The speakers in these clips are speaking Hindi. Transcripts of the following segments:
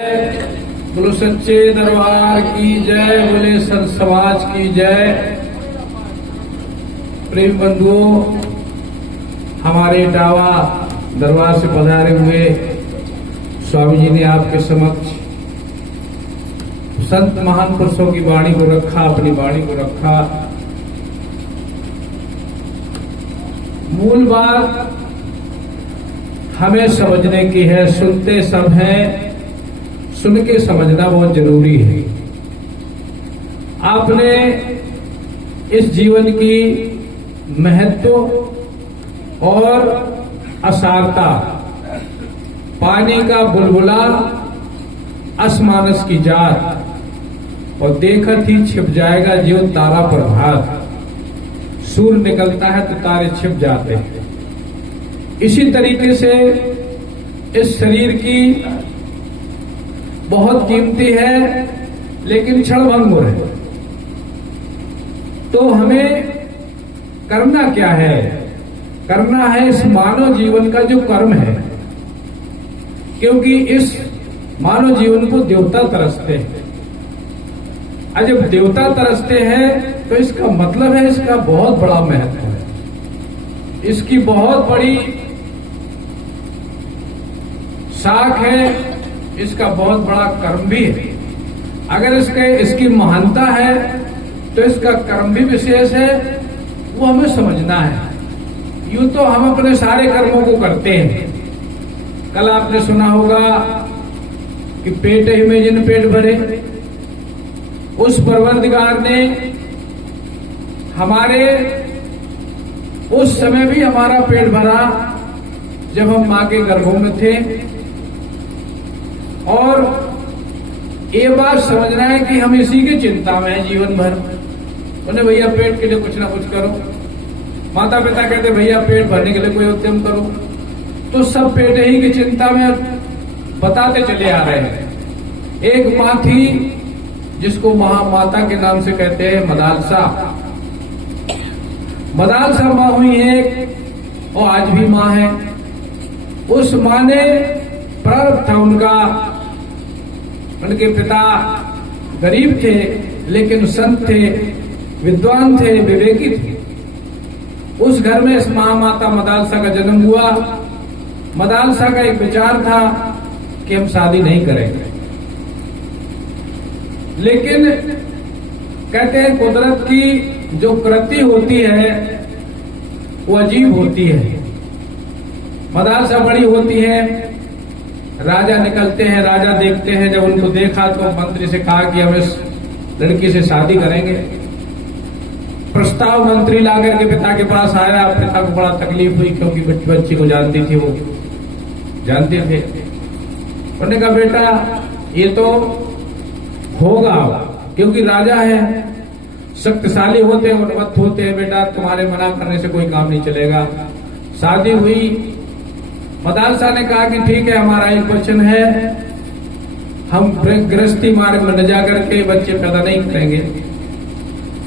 बोलो सच्चे दरबार की जय, बोले संत समाज की जय। प्रेम बंधुओं, हमारे इटावा दरबार से पधारे हुए स्वामी जी ने आपके समक्ष संत महान पुरुषों की वाणी को रखा, अपनी वाणी को रखा। मूल बात हमें समझने की है, सुनते सब हैं, सुन के समझना बहुत जरूरी है। आपने इस जीवन की महत्व और असारता, पानी का बुलबुला असमानस की जात, और देखत ही छिप जाएगा जो तारा प्रभात। सूर्य निकलता है तो तारे छिप जाते हैं। इसी तरीके से इस शरीर की बहुत कीमती है, लेकिन क्षणभंगुर है। तो हमें करना क्या है? करना है इस मानव जीवन का जो कर्म है, क्योंकि इस मानव जीवन को देवता तरसते हैं। और जब देवता तरसते हैं तो इसका मतलब है इसका बहुत बड़ा महत्व है, इसकी बहुत बड़ी शाख है, इसका बहुत बड़ा कर्म भी है। अगर इसकी महानता है तो इसका कर्म भी विशेष है, वो हमें समझना है। यूं तो हम अपने सारे कर्मों को करते हैं। कल आपने सुना होगा कि पेट ही में जिन पेट भरे, उस परवरदिगार ने हमारे उस समय भी हमारा पेट भरा जब हम मां के गर्भों में थे। और ये बात समझना है कि हम इसी की चिंता में हैं जीवन भर। उन्हें भैया पेट के लिए कुछ ना कुछ करो, माता पिता कहते भैया पेट भरने के लिए कोई उद्यम करो, तो सब पेट ही की चिंता में बताते चले आ रहे हैं। एक माँ थी जिसको महामाता के नाम से कहते हैं मदालसा। मदालसा माँ हुई एक, और आज भी माँ है। उस माँ ने प्रारब्ध था उनका, उनके पिता गरीब थे लेकिन संत थे, विद्वान थे, विवेकी थे। उस घर में इस महामाता मदालसा का जन्म हुआ। मदालसा का एक विचार था कि हम शादी नहीं करेंगे, लेकिन कहते हैं कुदरत की जो कृति होती है वो अजीब होती है। मदालसा बड़ी होती है, राजा निकलते हैं, राजा देखते हैं। जब उनको देखा तो मंत्री से कहा कि हम इस लड़की से शादी करेंगे। प्रस्ताव मंत्री लाकर के पिता के पास आया। पिता को बड़ा तकलीफ हुई, क्योंकि बच्ची को जानती थी, वो जानते थे। उन्होंने कहा बेटा ये तो होगा, क्योंकि राजा है, शक्तिशाली होते हैं, उन्मत्त होते हैं। बेटा तुम्हारे मना करने से कोई काम नहीं चलेगा। शादी हुई। मदालसा ने कहा कि ठीक है, हमारा एक वचन है, हम गृहस्थी मार्ग में न जाकर के बच्चे पैदा नहीं करेंगे।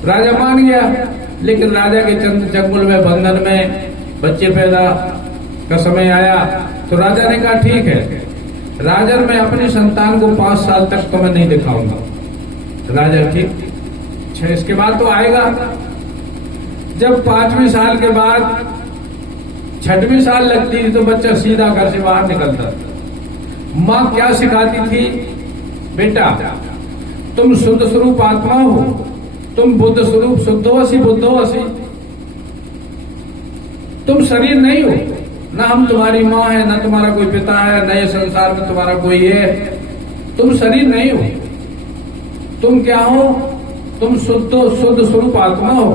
राजा मान गया, लेकिन राजा के चंगुल में, बंधन में बच्चे पैदा का समय आया तो राजा ने कहा ठीक है, राजन मैं अपनी संतान को 5 साल तक तो मैं नहीं दिखाऊंगा। राजा ठीक, अच्छा इसके बाद तो आएगा। जब 5वें साल के बाद 6वीं साल लगती थी तो बच्चा सीधा घर से बाहर निकलता था। माँ क्या सिखाती थी? बेटा तुम शुद्ध स्वरूप आत्मा हो, तुम बुद्ध स्वरूप शुद्धोसी बुद्धोसी, तुम शरीर नहीं हो। ना हम तुम्हारी माँ है, ना तुम्हारा कोई पिता है, न ये संसार में तुम्हारा कोई है। तुम शरीर नहीं हो। तुम क्या हो? तुम शुद्ध स्वरूप आत्मा हो।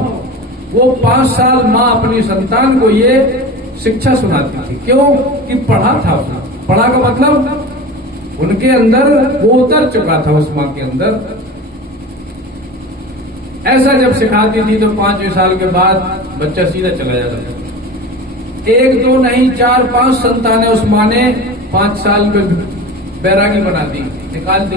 वो 5 साल माँ अपनी संतान को ये शिक्षा सुनाती थी। क्यों? कि पढ़ा था उसने। पढ़ा का मतलब उनके अंदर वो उतर चुका था, उस माँ के अंदर। ऐसा जब सिखाती थी तो 5वें साल के बाद बच्चा सीधा चला जाता था। 1 2 नहीं 4 5 संतानें उस माँ ने 5 साल में बैरागी बना दी, निकाल दी।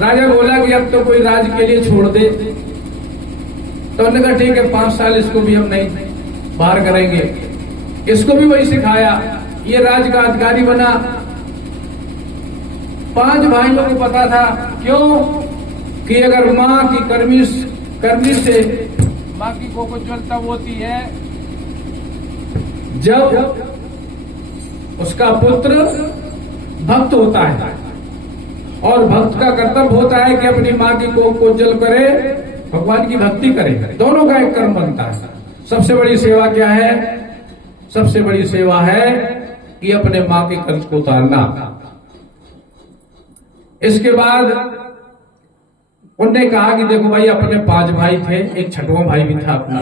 राजा बोला कि अब तो कोई राज के लिए छोड़ दे। तो उन्होंने कहा ठीक है, 5 साल इसको भी हम नहीं बाहर करेंगे। इसको भी वही सिखाया। ये राज का अधिकारी बना 5 भाइयों को पता था। क्यों? कि अगर माँ की करनी से माँ की कोख उज्ज्वल तब होती है जब उसका पुत्र भक्त होता है, और भक्त का कर्तव्य होता है कि अपनी माँ की कोख को उज्ज्वल करे, भगवान की भक्ति करे। दोनों का एक कर्म बनता है। सबसे बड़ी सेवा क्या है? सबसे बड़ी सेवा है कि अपने माँ के कर्ज को उतारना। इसके बाद उनने कहा कि देखो भाई, अपने 5 भाई थे, एक छठवां भाई भी था अपना,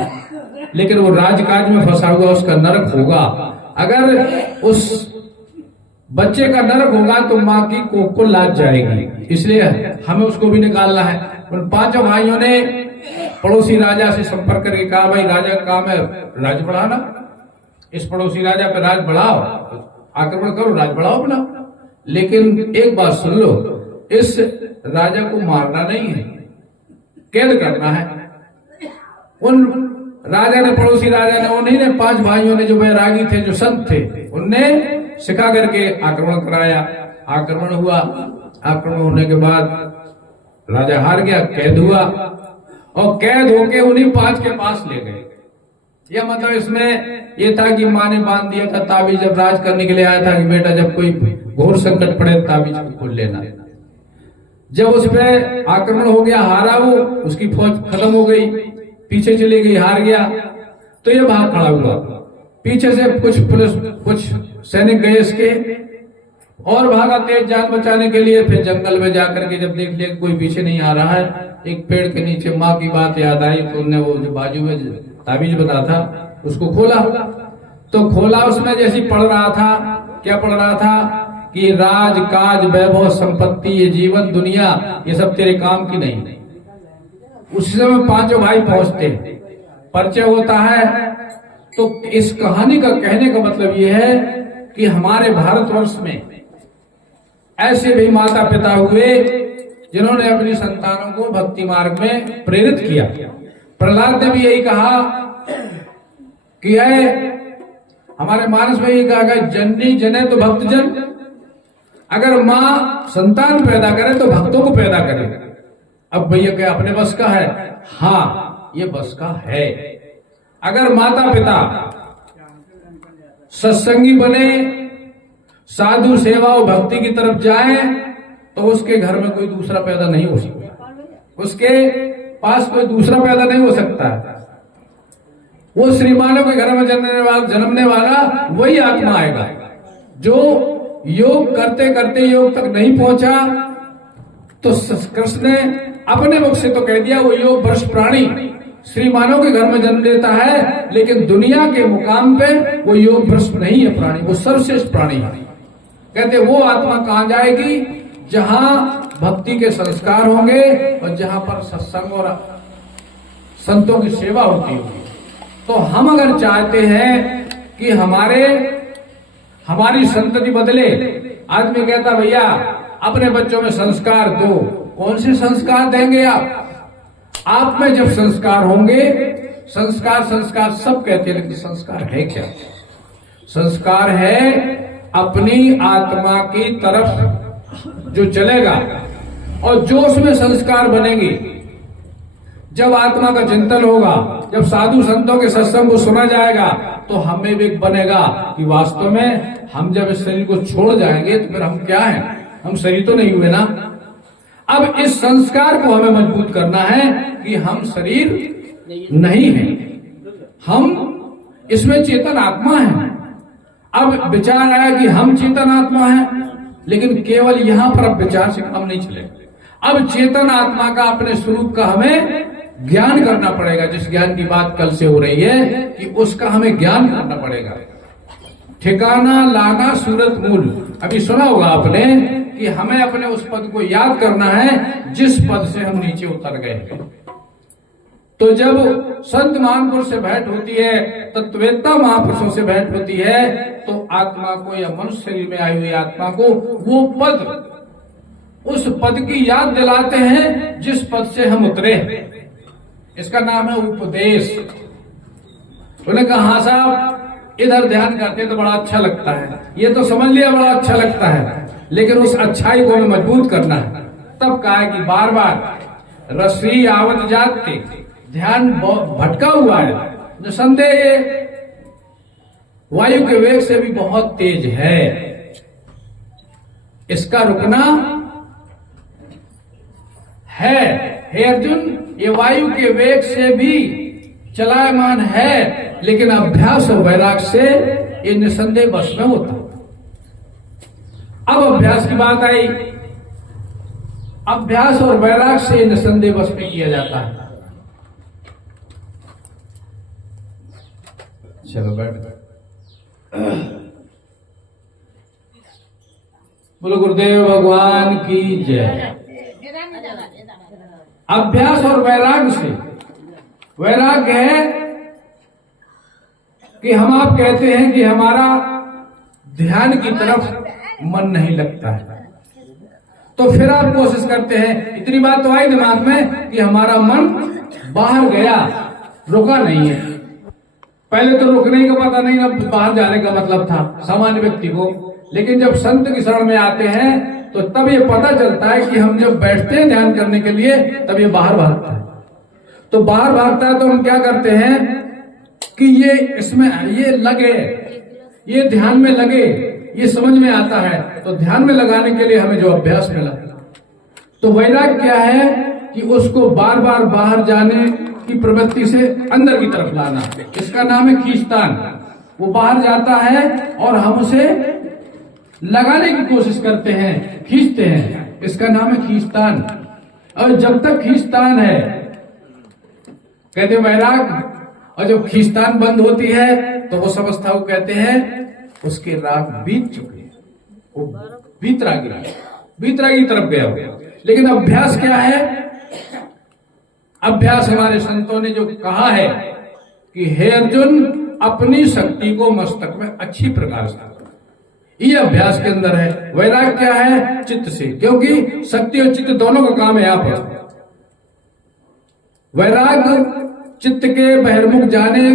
लेकिन वो राजकाज में फंसा हुआ, उसका नरक होगा। अगर उस बच्चे का नरक होगा तो माँ की कोख को लाज जाएगी, इसलिए हमें उसको भी निकालना है। उन 5 भाइयों ने पड़ोसी राजा से संपर्क करके कहा, भाई राजा का काम है राज बढ़ाना, इस पड़ोसी राजा पे राज बढ़ाओ, आक्रमण करो, राज बढ़ाओ अपना। लेकिन एक बात सुन लो, इस राजा को मारना नहीं है, कैद करना है। उन राजा ने, पड़ोसी राजा ने, उन्हीं ने 5 भाइयों ने, जो बैरागी थे, जो संत थे, उनने सिखा करके आक्रमण कराया। आक्रमण हुआ। आक्रमण होने के बाद राजा हार गया, कैद हुआ, और कैद होके उन्हीं 5 के पास ले गए। यह मतलब इसमें यह था कि माँ ने बांध दिया था ताबीज, जब राज करने के लिए आया था कि बेटा जब कोई घोर संकट पड़े ताबीज को खोल लेना। जब उस पर आक्रमण हो गया, हारा वो, उसकी फौज खत्म हो गई, पीछे चली गई, हार गया, तो ये भाग खड़ा हुआ। पीछे से कुछ सैनिक गए इसके, और भागा तेज जान बचाने के लिए। फिर जंगल में जाकर के जब देख लिया कोई पीछे नहीं आ रहा है, एक पेड़ के नीचे माँ की बात याद आई, तो उन्होंने वो जो बाजू में ताबीज बना था उसको खोला। तो खोला, उसमें जैसी पढ़ रहा था, क्या पढ़ रहा था कि राज काज वैभव संपत्ति, ये जीवन दुनिया, ये सब तेरे काम की नहीं। उसी समय 5 भाई पहुंचते, परिचय होता है। तो इस कहानी का कहने का मतलब यह है कि हमारे भारतवर्ष में ऐसे भी माता पिता हुए जिन्होंने अपनी संतानों को भक्ति मार्ग में प्रेरित किया। प्रहलाद ने भी यही कहा कि हमारे मानस में यही कहा, जननी जने तो भक्तजन। अगर माँ संतान पैदा करे तो भक्तों को पैदा करे। अब भैया क्या अपने बस का है? हाँ, ये बस का है। अगर माता पिता सत्संगी बने, साधु सेवा और भक्ति की तरफ जाए, तो उसके घर में कोई दूसरा पैदा नहीं हो सकता, उसके पास कोई दूसरा पैदा नहीं हो सकता। वो श्रीमानों के घर में जन्मने वाला वही आत्मा आएगा जो योग करते करते योग तक नहीं पहुंचा। तो कृष्ण ने अपने मुख से तो कह दिया, वो योग भ्रष्ट प्राणी श्रीमानों के घर में जन्म लेता है, लेकिन दुनिया के मुकाम पे वो योग भ्रष्ट नहीं है प्राणी, वो सर्वश्रेष्ठ प्राणी है। कहते वो आत्मा कहां जाएगी? जहां भक्ति के संस्कार होंगे और जहां पर सत्संग और संतों की सेवा होती होगी। तो हम अगर चाहते हैं कि हमारी संतति बदले, आदमी कहता भैया अपने बच्चों में संस्कार दो। कौन से संस्कार देंगे आप में जब संस्कार होंगे, संस्कार सब कहते हैं, लेकिन संस्कार है क्या? संस्कार है अपनी आत्मा की तरफ जो चलेगा, और जो उसमें संस्कार बनेंगे। जब आत्मा का चिंतन होगा, जब साधु संतों के सत्संग को सुना जाएगा, तो हमें भी बनेगा कि वास्तव में हम जब इस शरीर को छोड़ जाएंगे तो फिर हम क्या हैं? हम शरीर तो नहीं हुए ना। अब इस संस्कार को हमें मजबूत करना है कि हम शरीर नहीं है, हम इसमें चेतन आत्मा है। अब विचार आया कि हम चेतन आत्मा है, लेकिन केवल यहां पर अब विचार से काम नहीं चलेगा। अब चेतन आत्मा का, अपने स्वरूप का हमें ज्ञान करना पड़ेगा। जिस ज्ञान की बात कल से हो रही है कि उसका हमें ज्ञान करना पड़ेगा। ठिकाना लाना सूरत मूल, अभी सुना होगा आपने कि हमें अपने उस पद को याद करना है जिस पद से हम नीचे उतर गए। तो जब संत महापुरुष से भेंट होती है, तत्ववेत्ता महापुरुषों से भेंट होती है, तो आत्मा को या मनुष्य शरीर में आई हुई आत्मा को वो पद, उस पद की याद दिलाते हैं जिस पद से हम उतरे। इसका नाम है उपदेश। उन्होंने कहा हाँ साहब, इधर ध्यान करते तो बड़ा अच्छा लगता है, ये तो समझ लिया बड़ा अच्छा लगता है, लेकिन उस अच्छाई को हमें मजबूत करना है। तब कहा है कि बार बार रश्मि आवत जात के ध्यान भटका हुआ है, निसंदेह ये वायु के वेग से भी बहुत तेज है, इसका रुकना है। हे अर्जुन, ये वायु के वेग से भी चलायमान है, लेकिन अभ्यास और वैराग से ये निसंदेह वश में होता। अब अभ्यास की बात आई। अभ्यास और वैराग से निसंदेह वश में किया जाता है। चलो बैठ। बोलो गुरुदेव भगवान की जय। अभ्यास और वैराग से, वैराग्य है कि हम आप कहते हैं कि हमारा ध्यान की तरफ मन नहीं लगता है, तो फिर आप कोशिश करते हैं। इतनी बात तो आई दिमाग में कि हमारा मन बाहर गया, रुका नहीं है। पहले तो रुकने का पता नहीं, अब बाहर जाने का मतलब था सामान्य व्यक्ति को, लेकिन जब संत की शरण में आते हैं तो तब ये पता चलता है कि हम जब बैठते हैं ध्यान करने के लिए तब ये बाहर भागता है। तो बाहर भागता है तो हम क्या करते हैं कि ये इसमें ये लगे, ये ध्यान में लगे, ये समझ में आता है। तो ध्यान में लगाने के लिए हमें जो अभ्यास मिला, तो वैराग्य क्या है कि उसको बार बार बाहर जाने की प्रवृत्ति से अंदर की तरफ लाना, इसका नाम है खींचतान। वो बाहर जाता है और हम उसे लगाने की कोशिश करते हैं, खींचते हैं, इसका नाम है खींचतान। और जब तक खींचतान है, कहते वैराग, और जब खींचतान बंद होती है तो उस अवस्था को कहते हैं उसके राग बीत चुके हैं, वो बीतरागी तरफ गया हो। लेकिन अभ्यास क्या है? अभ्यास हमारे संतों ने जो कहा है कि हे अर्जुन, अपनी शक्ति को मस्तक में अच्छी प्रकार से, ये अभ्यास के अंदर है। वैराग क्या है? चित्त से, क्योंकि शक्ति और चित्त दोनों का काम है यहां पर। वैराग चित्त के बहिर्मुख जाने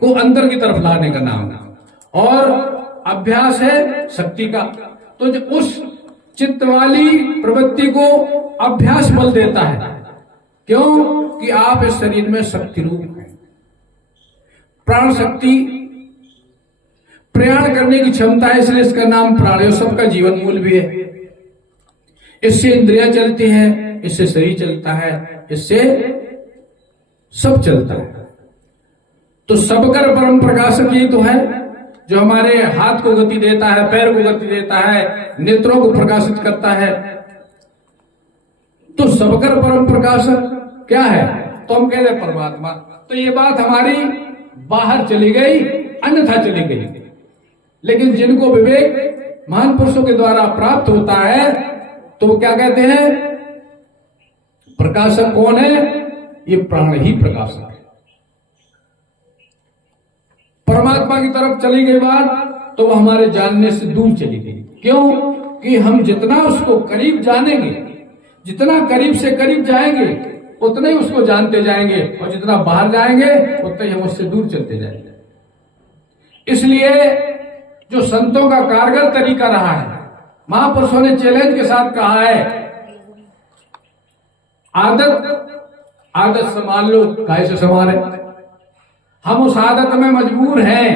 को अंदर की तरफ लाने का नाम है, और अभ्यास है शक्ति का। तो जो उस चित्त वाली प्रवृत्ति को अभ्यास बल देता है, क्यों कि आप इस शरीर में शक्ति रूप हैं। प्राण शक्ति प्रयाण करने की क्षमता है, इसलिए इसका नाम प्राण है। सबका जीवन मूल भी है। इससे इंद्रियां चलती हैं, इससे शरीर चलता है, इससे सब चलता है। तो सबकर परम प्रकाशक ये तो है जो हमारे हाथ को गति देता है, पैर को गति देता है, नेत्रों को प्रकाशित करता है। तो सबकर परम प्रकाशक क्या है? तो हम कहते हैं परमात्मा। तो ये बात हमारी बाहर चली गई, अन्यथा चली गई। लेकिन जिनको विवेक महान पुरुषों के द्वारा प्राप्त होता है तो वो क्या कहते हैं? प्रकाशक कौन है? ये प्राण ही प्रकाशक है। परमात्मा की तरफ चली गई बात तो वो हमारे जानने से दूर चली गई। क्यों कि हम जितना उसको करीब जानेंगे, जितना करीब से करीब जाएंगे, उतना ही उसको जानते जाएंगे, और जितना बाहर जाएंगे उतना ही हम उससे दूर चलते जाएंगे। इसलिए जो संतों का कारगर तरीका रहा है, महापुरुषों ने चैलेंज के साथ कहा है, आदत संभाल लो, कैसे संभाले? हम उस आदत में मजबूर हैं,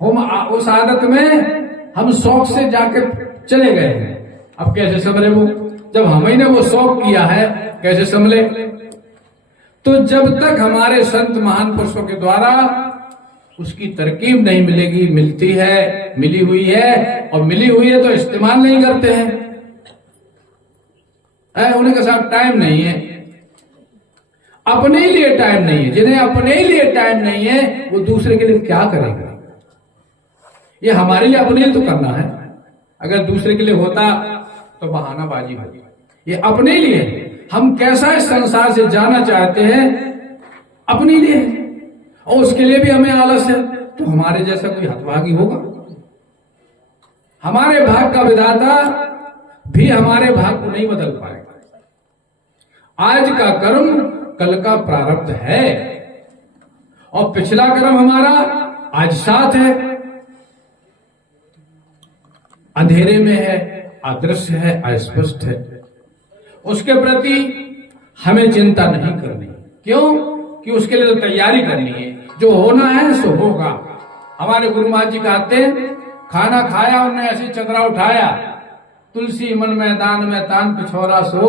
हम उस आदत में हम शौक से जाकर चले गए हैं। अब कैसे संभले वो? जब हमने वो शौक किया है, कैसे संभले? तो जब तक हमारे संत महान पुरुषों के द्वारा उसकी तरकीब नहीं मिलेगी, मिलती है, मिली हुई है, और मिली हुई है तो इस्तेमाल नहीं करते हैं, उनके साथ टाइम नहीं है, अपने ही लिए टाइम नहीं है। जिन्हें अपने ही लिए टाइम नहीं है वो दूसरे के लिए क्या करेगा? ये हमारे लिए अपने लिए तो करना है। अगर दूसरे के लिए होता तो बहानाबाजी होती। ये अपने लिए, हम कैसा इस संसार से जाना चाहते हैं, अपने लिए, और उसके लिए भी हमें आलस है। तो हमारे जैसा कोई हतभागी होगा? हमारे भाग का विधाता भी हमारे भाग को नहीं बदल पाएगा। आज का कर्म कल का प्रारब्ध है, और पिछला कर्म हमारा आज साथ है, अंधेरे में है, अदृश्य है, अस्पष्ट है, उसके प्रति हमें चिंता नहीं करनी। क्यों? कि उसके लिए तो तैयारी करनी है। जो होना है सो होगा। हमारे गुरु महाराज जी कहते हैं, खाना खाया उन्हें ऐसी चदरा उठाया, तुलसी मन मैदान में तान पिछोरा सो,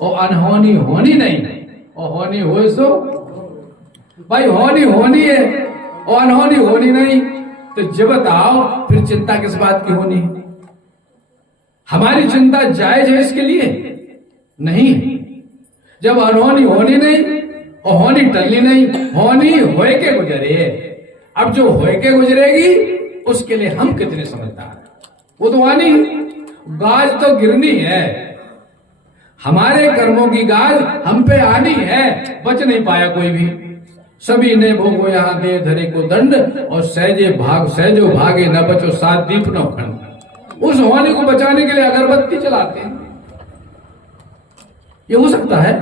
और अनहोनी होनी नहीं, और होनी हो सो। भाई होनी होनी है और अनहोनी होनी नहीं, तो जब बताओ फिर चिंता किस बात की होनी है? हमारी चिंता जायज है इसके लिए? नहीं। जब अनहोनी होनी नहीं और होनी टलनी नहीं, होनी होए के गुजरे। अब जो होए के गुजरेगी उसके लिए हम कितने समझदार हैं? वो तो आनी, गाज तो गिरनी है, हमारे कर्मों की गाज हम पे आनी है, बच नहीं पाया कोई भी। सभी ने भोगो यहाँ दे धरे को दंड, और सहजो भागे न बचो सात दीप न खंड। उस होने को बचाने के लिए अगरबत्ती चलाते हैं। ये हो सकता है?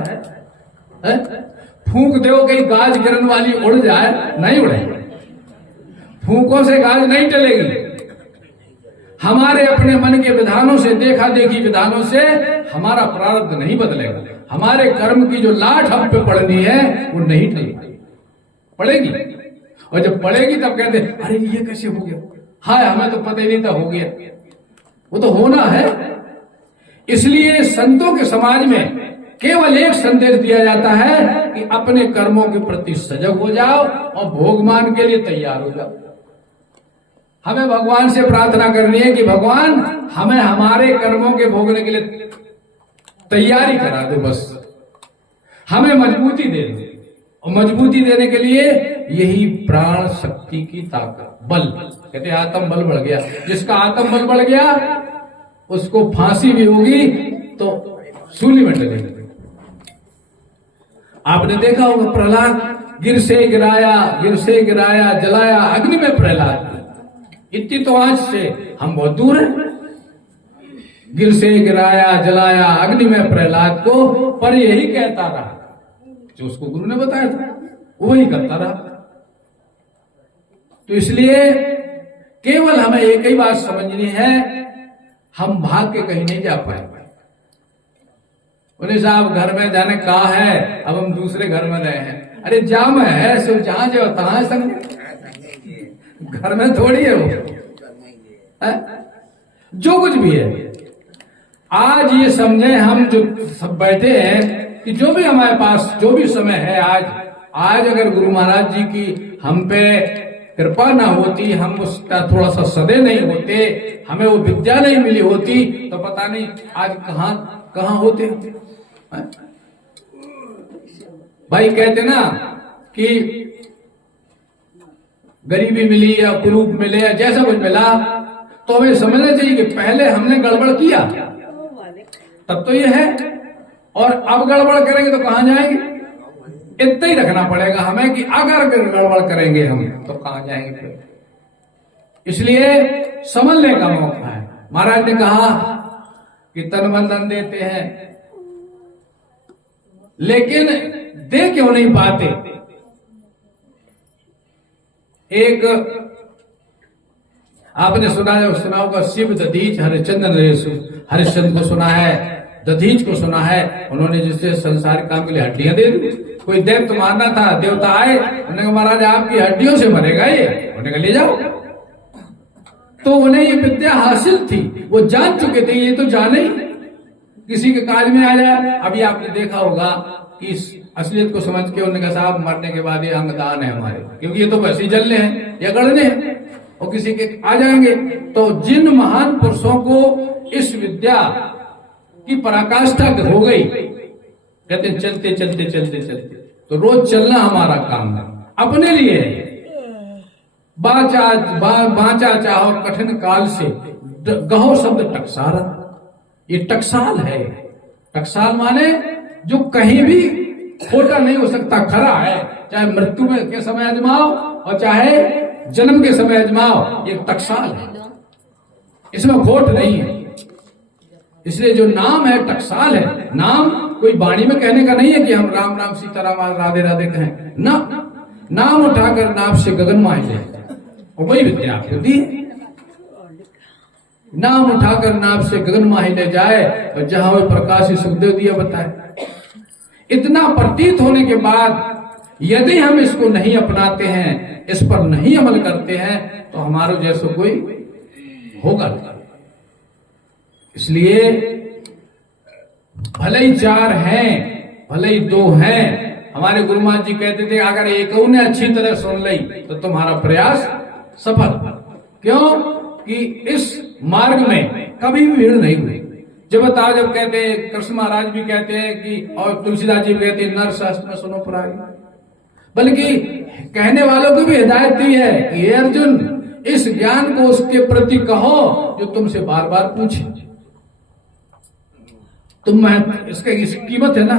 फूंक दो कहीं गाज गिरन वाली उड़ जाए, नहीं उड़ेगी। फूंकों से गाज नहीं टलेगी। हमारे अपने मन के विधानों से, देखा देखी विधानों से हमारा प्रारब्ध नहीं बदलेगा। हमारे कर्म की जो लाठ हम पे पड़नी है वो नहीं टलेगी, पड़ेगी। और जब पड़ेगी तब कहते अरे ये कैसे हो गया, हाय हमें तो पता ही नहीं था हो गया। वो तो होना है। इसलिए संतों के समाज में केवल एक संदेश दिया जाता है कि अपने कर्मों के प्रति सजग हो जाओ और भोगमान के लिए तैयार हो जाओ। हमें भगवान से प्रार्थना करनी है कि भगवान हमें हमारे कर्मों के भोगने के लिए तैयारी करा दो, बस हमें मजबूती दे दो। और मजबूती देने के लिए यही प्राण शक्ति की ताकत, बल, कहते आत्म बल बढ़ गया। जिसका आत्म बल बढ़ गया उसको फांसी भी होगी तो सूली में डलेगी। आपने देखा होगा प्रहलाद, गिर से गिराया जलाया अग्नि में प्रहलाद। इतनी तो आंच से हम बहुत दूर हैं। गिर से गिराया जलाया अग्नि में प्रहलाद को, पर यही कहता रहा जो उसको गुरु ने बताया था, वही करता रहा। तो इसलिए केवल हमें एक ही बात समझनी है, हम भाग के कहीं नहीं जा पाएंगे। उन्हें साहब घर में जाने कहा है, अब हम दूसरे घर में रहे हैं। अरे जाम है, सिर्फ जहां जो तहां संग, घर में थोड़ी है वो है? जो कुछ भी है। आज ये समझे हम जो सब बैठे हैं कि जो भी हमारे पास जो भी समय है, आज अगर गुरु महाराज जी की हम पे कृपा ना होती, हम उसका थोड़ा सा सदय नहीं होते, हमें वो विद्या नहीं मिली होती, तो पता नहीं आज कहां होते है? भाई कहते ना कि गरीबी मिली या कुरूप मिले या जैसा कुछ मिला, तो हमें समझना चाहिए कि पहले हमने गड़बड़ किया तब तो ये है, और अब गड़बड़ करेंगे तो कहां जाएंगे? इतना ही रखना पड़ेगा हमें कि अगर गड़बड़ करेंगे हम तो कहां जाएंगे फिर। इसलिए समझने का मौका है। महाराज ने कहा कि तन मन धन देते हैं, लेकिन दे क्यों नहीं पाते? एक आपने सुना होगा, शिव दधीच हरिश्चंद्र रेसु। हरिश्चंद्र को सुना है, दधीच को सुना है, उन्होंने जिससे संसार काम के लिए हड्डियां दे दी। कोई देव तो मारना था, देवता आए, उन्होंने कहा महाराज आपकी हड्डियों से मरेगा ये, उन्होंने कहा ले जाओ। तो उन्हें ये विद्या हासिल थी, वो जान चुके थे, ये तो जाने ही किसी के काज में आ जाए। अभी आपने देखा होगा कि इस असलियत को समझ के उन्होंने कहा साहब मरने के बाद ये अंग दान है हमारे, क्योंकि ये तो वैसे ही जलने हैं या गढ़ने हैं, और किसी के आ जाएंगे। तो जिन महान पुरुषों को इस विद्या की पराकाष्ठा हो गई, कहते चलते चलते चलते चलते, तो रोज चलना हमारा काम है, अपने लिए है। बाचा चाहो कठिन काल से, गहो शब्द टकसाल, ये टकसाल है। टकसाल माने जो कहीं भी खोटा नहीं हो सकता, खरा है। चाहे मृत्यु में के समय आजमाओ और चाहे जन्म के समय आजमाओ, ये टकसाल है, इसमें खोट नहीं है। इसलिए जो नाम है टकसाल है। नाम कोई वाणी में कहने का नहीं है कि हम राम राम सीताराम राधे राधे कहें ना, नाम उठाकर नाम से गगन माए जाए, और वही विद्या आपको दी। नाम उठाकर नाभ से गगन माही ले जाए और जहां वो प्रकाश सुखदेव दिया बताए। इतना प्रतीत होने के बाद यदि हम इसको नहीं अपनाते हैं, इस पर नहीं अमल करते हैं, तो हमारे जैसा कोई होगा नहीं। इसलिए भले ही 4 हैं, भले ही 2 हैं, हमारे गुरु महाराज जी कहते थे अगर एक ने अच्छी तरह सुन ली तो तुम्हारा प्रयास सफल। क्यों कि इस मार्ग में कभी भी भीड़ नहीं हुई। जब बताओ, जब कहते हैं कृष्ण महाराज भी कहते हैं कि, और तुलसीदास जी भी कहते हैं नर शास्त्र में सुनो पुरानी, बल्कि कहने वालों को भी हिदायत दी है कि हे अर्जुन, इस ज्ञान को उसके प्रति कहो जो तुमसे बार बार पूछे। तुम इसकी कीमत है ना।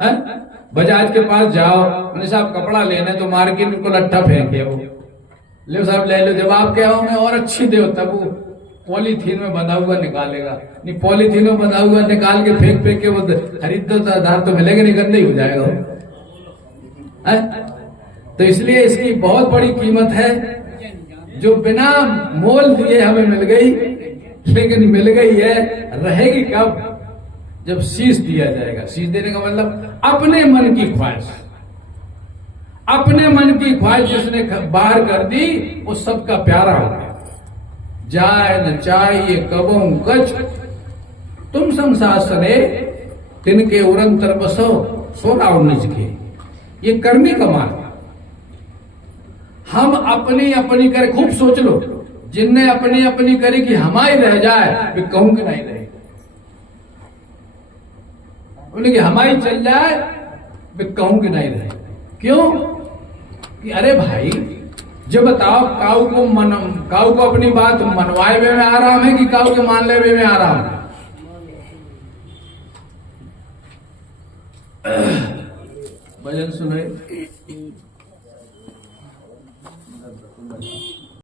है? बजाज के पास जाओ, मैंने साहब कपड़ा लेना है, तो मार्केट को लट्ठा फेंके वो, ले साहब ले लो। जब आप क्या होंगे और अच्छी दे, तब वो पॉलीथीन में बंधा हुआ निकालेगा। नहीं, पॉलीथीन में बंधा हुआ निकाल के फेंक के वो खरीदो आधार तो मिलेगा नहीं, गंदा ही हो जाएगा वो। तो इसलिए इसकी बहुत बड़ी कीमत है, जो बिना मोल दिए हमें मिल गई, लेकिन मिल गई है, रहेगी कब? जब शीश दिया जाएगा। शीश देने का मतलब अपने मन की ख्वाहिश, अपने मन की ख्वाहिश जिसने बाहर कर दी वो सबका प्यारा हो गया। जाए न चाहिए कबों गच, तुम संसासने तिनके उरंतर बसो, सोना निज के। ये करने का मार्ग। हम अपनी अपनी करे, खूब सोच लो, जिनने अपनी अपनी करी कि हमारी रह जाए, वे कहूं कि नहीं रहे, उनकी हमारी चल जाए, वे कहूं कि नहीं रहे। क्यों कि अरे भाई, जब बताओ काऊ को अपनी बात मनवाए हुए में आराम है कि काऊ के मान ले हुए में आराम है? भजन सुने।